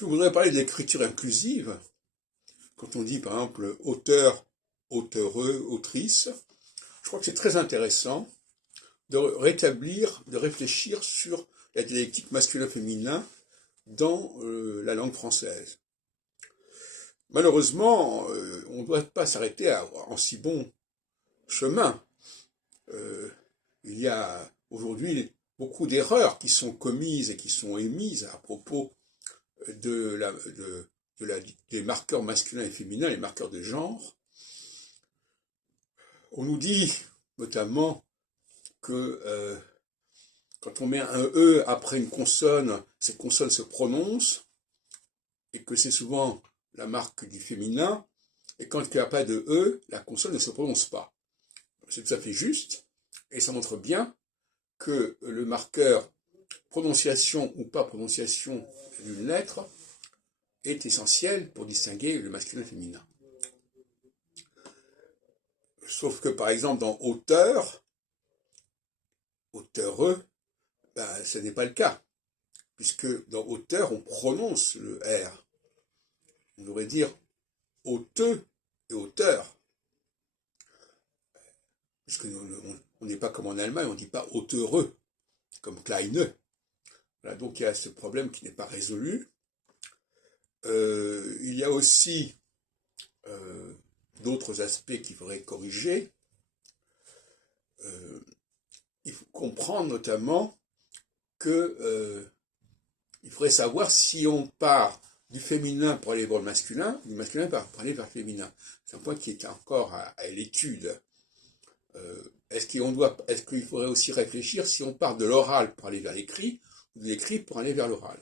Je voudrais parler de l'écriture inclusive. Quand on dit par exemple auteur, auteureux, autrice, je crois que c'est très intéressant de rétablir, de réfléchir sur la dialectique masculin-féminin dans la langue française. Malheureusement, on ne doit pas s'arrêter en si bon chemin. Il y a aujourd'hui beaucoup d'erreurs qui sont commises et qui sont émises à propos des marqueurs masculins et féminins, les marqueurs de genre. On nous dit notamment que quand on met un E après une consonne, cette consonne se prononce, et que c'est souvent la marque du féminin, et quand il n'y a pas de E, la consonne ne se prononce pas. C'est tout à fait juste, et ça montre bien que le marqueur prononciation ou pas prononciation d'une lettre est essentiel pour distinguer le masculin et le féminin. Sauf que par exemple dans auteur, auteureux, ce n'est pas le cas, puisque dans auteur on prononce le R. On devrait dire auteux et auteur, puisque on n'est pas comme en Allemagne, on ne dit pas auteureux, comme Kleine. Voilà, donc il y a ce problème qui n'est pas résolu. Il y a aussi d'autres aspects qu'il faudrait corriger. Il faut comprendre notamment que il faudrait savoir si on part du féminin pour aller vers le masculin, du masculin pour aller vers le féminin. C'est un point qui est encore à l'étude. Est-ce qu'il faudrait aussi réfléchir si on part de l'oral pour aller vers l'écrit, ou de l'écrit pour aller vers l'oral?